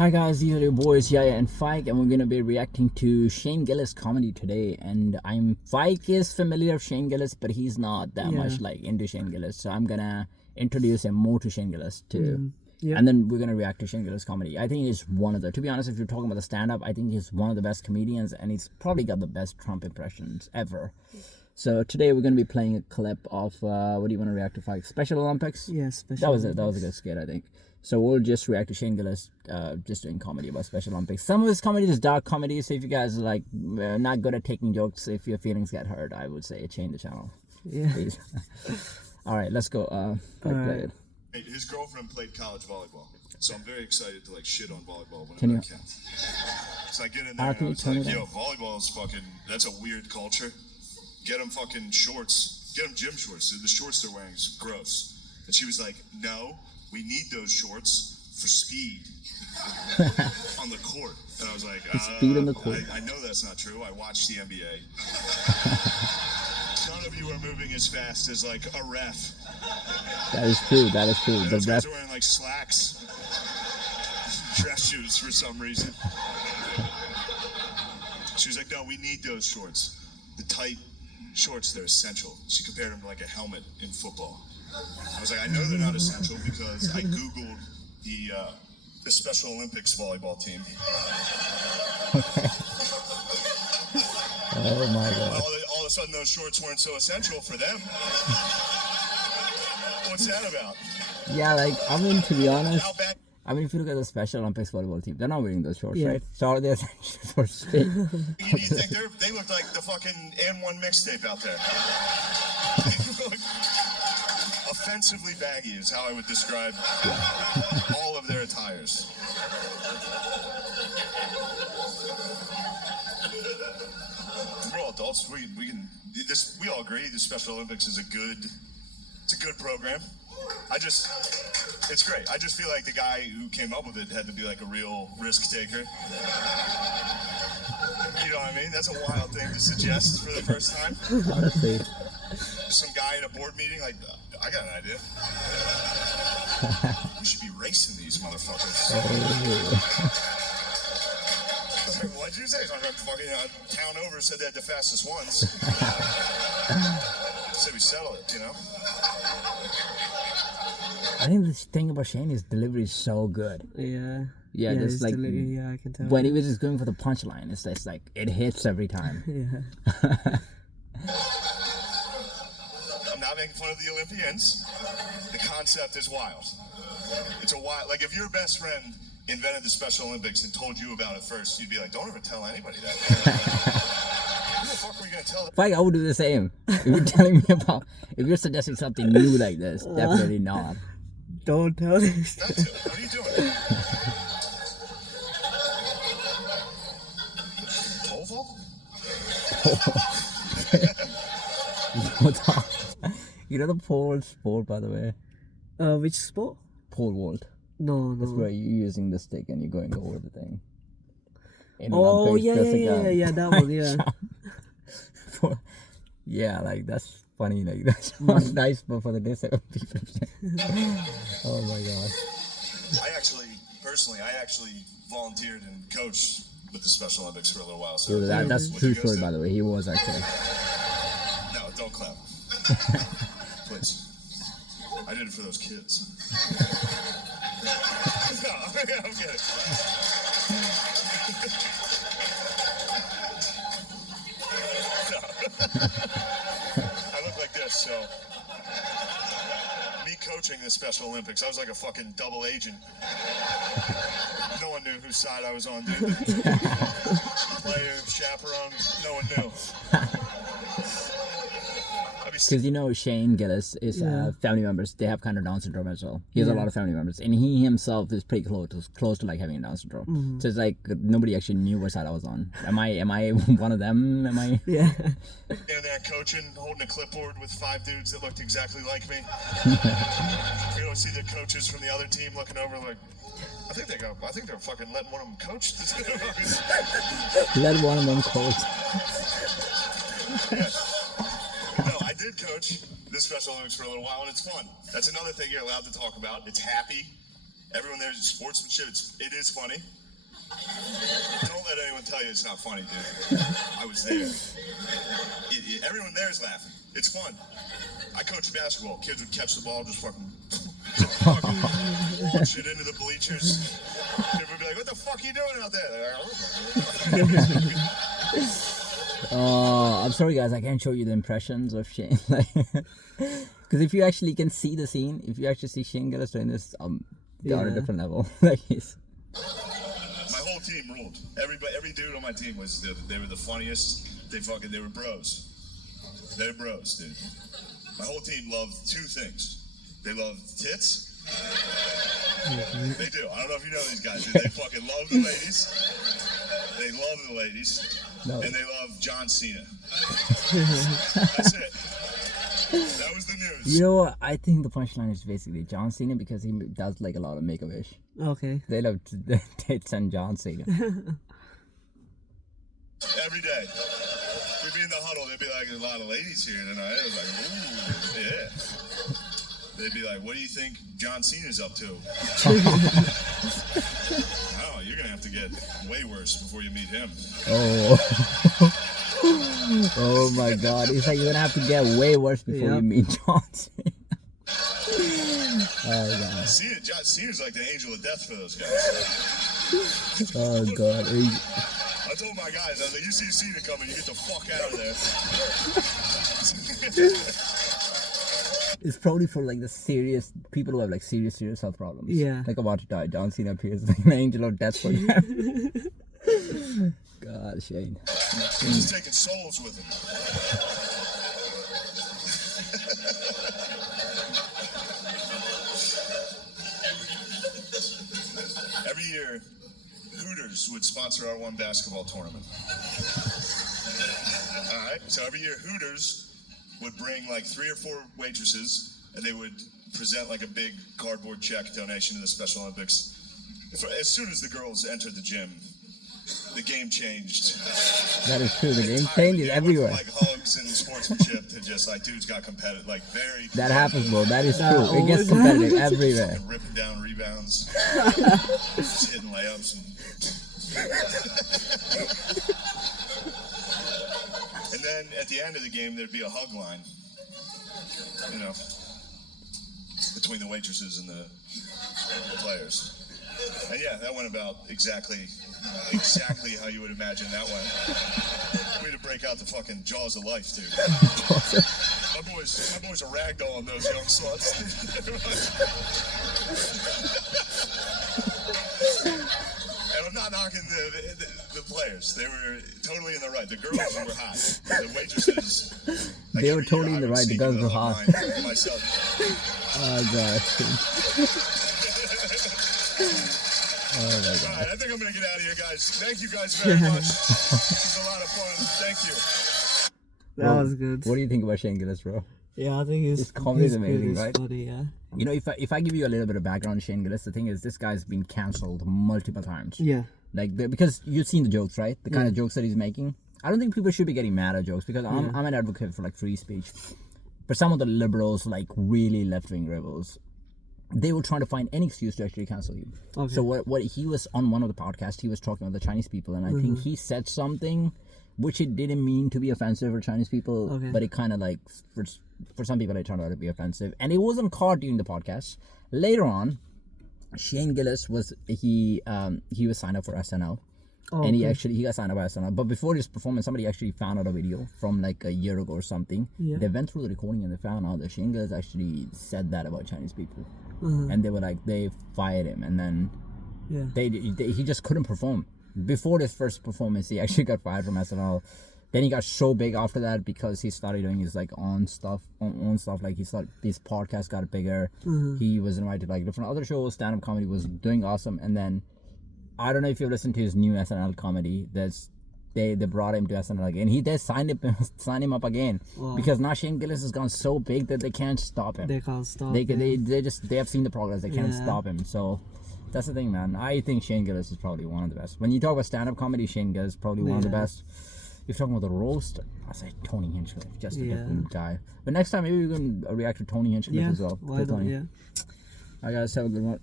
Hi guys, these are your boys Yahya and Faiq, and we're gonna be reacting to Shane Gillis comedy today. And Faiq is familiar with Shane Gillis, but he's not that much like into Shane Gillis. So I'm gonna introduce him more to Shane Gillis too. And then we're gonna react to Shane Gillis comedy. I think he's one of the, to be honest, if you're talking about the stand-up, I think he's one of the best comedians, and he's probably got the best Trump impressions ever. So today we're gonna be playing a clip of what do you want to react to, Faiq? Special Olympics? Yeah, Special That was Olympics. it. That was a good skit, I think. So we'll just react to Shane Gillis just doing comedy about Special Olympics. Some of his comedy is dark comedy, so if you guys are like not good at taking jokes, if your feelings get hurt, I would say change the channel. Yeah. Please. All right, let's go. Play it. His girlfriend played college volleyball, so I'm very excited to like shit on volleyball whenever Can you- I can. So I get in there and I was like, yo, volleyball is fucking, that's a weird culture. Get them fucking shorts, get them gym shorts. The shorts they're wearing is gross. And she was like, no, we need those shorts for speed on the court. And I was like, speed on the court. I know that's not true. I watched the NBA. None of you are moving as fast as like a ref. That is true. That is true. The Those guys ref. are wearing like slacks, dress shoes for some reason. She was like, no, we need those shorts. The tight shorts, they're essential. She compared them to like a helmet in football. I was like, I know they're not essential because I Googled the Special Olympics volleyball team. Oh my god. All of a sudden, those shorts weren't so essential for them. What's that about? Yeah, like I mean, to be honest, How bad? I mean, if you look at the Special Olympics volleyball team, they're not wearing those shorts, Yeah. right? So are they essential for speed? You think they look like the fucking N1 mixtape out there? Offensively baggy is how I would describe all of their attires. We're all adults. We all agree the Special Olympics is a good program. It's great. I just feel like the guy who came up with it had to be like a real risk taker. You know what I mean? That's a wild thing to suggest for the first time. Honestly. Some guy at a board meeting, like, I got an idea. We should be racing these motherfuckers. Like, what'd you say? Fucking town over said they had the fastest ones. Said we settle it, you know? I think the thing about Shane is delivery is so good. Yeah. Yeah, just it's like I can tell. when he was just going for the punchline, it's just like it hits every time. Yeah. I'm not making fun of the Olympians. The concept is wild. It's a wild, like if your best friend invented the Special Olympics and told you about it first, you'd be like, don't ever tell anybody that. Who the fuck were you gonna tell them? Like I would do the same. If you're telling me about, if you're suggesting something new like this, definitely not. Don't tell this. Not to. What are you doing? Pole vault? You know the pole sport, by the way? Which sport? Pole vault. No. That's where you're using the stick and you're going over the thing. In Oh Olympics, yeah, there's a gun. that one, yeah. Yeah, like that's funny. Like that's nice, but for the disabled people. Oh my god. I actually volunteered and coached with the Special Olympics for a little while. So That's what true you guys story, do? by the way. He was actually. No, don't clap. Please. I did it for those kids. No, I'm kidding. No. I look like this, so me coaching the Special Olympics, I was like a fucking double agent. No one knew whose side I was on, dude. Player, chaperone, no one knew. Because you know Shane Gillis is family members. They have kind of Down syndrome as well. He has a lot of family members, and he himself is pretty close to like having Down syndrome. So it's like nobody actually knew what side I was on. Am I one of them? Am I? Yeah. Standing there coaching, holding a clipboard with 5 dudes that looked exactly like me. You don't see the coaches from the other team looking over like, I think they're fucking letting one of them coach. Let one of them coach. Yeah. No, I did coach the Special Olympics for a little while, and it's fun. That's another thing you're allowed to talk about. It's happy. Everyone there's sportsmanship. It is funny. Don't let anyone tell you it's not funny, dude. I was there. Everyone there is laughing. It's fun. I coach basketball. Kids would catch the ball, just fucking launch it into the bleachers. People would be like, "What the fuck are you doing out there?" I'm sorry, guys. I can't show you the impressions of Shane. Because if you actually can see the scene, if you actually see Shane Gillis doing this, they're on a different level. My whole team ruled. Every dude on my team they were the funniest. They were bros. They're bros, dude. My whole team loved two things. They loved tits. They do. I don't know if you know these guys. They fucking love the ladies. They love the ladies. No. And they love John Cena. That's it. That was the news. You know what? I think the punchline is basically John Cena because he does like a lot of Make-A-Wish. Okay. They love tits and John Cena. Every day. We'd be in the huddle. There'd be like a lot of ladies here tonight. It was like, ooh, yeah. They'd be like, what do you think John Cena's up to? Oh, you're going to have to get way worse before you meet him. Oh. Oh my God. He's like, you're going to have to get way worse before you meet John Cena. Oh, God. John Cena's like the angel of death for those guys. Oh, God. I told my guys, I was like, you see Cena coming, you get the fuck out of there. It's probably for like the serious people who have like serious health problems. Yeah. Like about to die. John Cena appears like an angel of death for them. God, Shane. He's taking souls with him. Every year, Hooters would sponsor our one basketball tournament. All right, so every year Hooters would bring like 3 or 4 waitresses, and they would present like a big cardboard check donation to the Special Olympics. As soon as the girls entered the gym, the game changed. That is true. The game changes everywhere. Like hugs and sportsmanship to just like dudes got competitive, like very. That happens, bro. That is true. It gets competitive everywhere. Fucking ripping down rebounds, just hitting layups. And then at the end of the game, there'd be a hug line, you know, between the waitresses and the players. And yeah, that went about exactly how you would imagine that went. We had to break out the fucking jaws of life, dude. My boys are ragdolling those young sluts. And I'm not knocking the players. They were totally in the right. The girls were hot. The waitresses. They were totally in the right. The girls were hot. Myself. Oh, God. Oh, my God. All right, I think I'm going to get out of here, guys. Thank you guys very much. This was a lot of fun. Thank you. That was good. What do you think about Shane Gillis, bro? Yeah, I think his comedy is amazing, right? Funny, yeah. You know, if I give you a little bit of background on Shane Gillis, the thing is, this guy's been cancelled multiple times. Yeah. Like, because you've seen the jokes, right? The kind of jokes that he's making. I don't think people should be getting mad at jokes because I'm an advocate for like free speech. But some of the liberals, like really left-wing rebels, they were trying to find any excuse to actually cancel you. Okay. So what he was on one of the podcasts, he was talking about the Chinese people, and I think he said something which it didn't mean to be offensive for Chinese people, but it kind of like for some people it turned out to be offensive, and it wasn't caught during the podcast. Later on, Shane Gillis was he was signed up for SNL. And he got signed up by SNL. But before his performance, somebody actually found out a video from like a year ago or something. Yeah. They went through the recording and they found out that Shane Gillis actually said that about Chinese people. And they were like, they fired him. And then he just couldn't perform. Before this first performance, he actually got fired from SNL. Then he got so big after that because he started doing his like own stuff. Like he started, his podcast got bigger. He was invited to like different other shows. Stand-up comedy was doing awesome. And then I don't know if you've listened to his new SNL comedy. They brought him to SNL again. They signed him up again because now Shane Gillis has gone so big that they can't stop him. They can't stop. They have seen the progress. They can't stop him. So that's the thing, man. I think Shane Gillis is probably one of the best. When you talk about stand-up comedy, Shane Gillis is probably one of the best. If you're talking about the roast, I say Tony Hinchcliffe, just a different guy. But next time maybe we can react to Tony Hinchcliffe as well. Why not? Yeah. Alright guys, have a good one.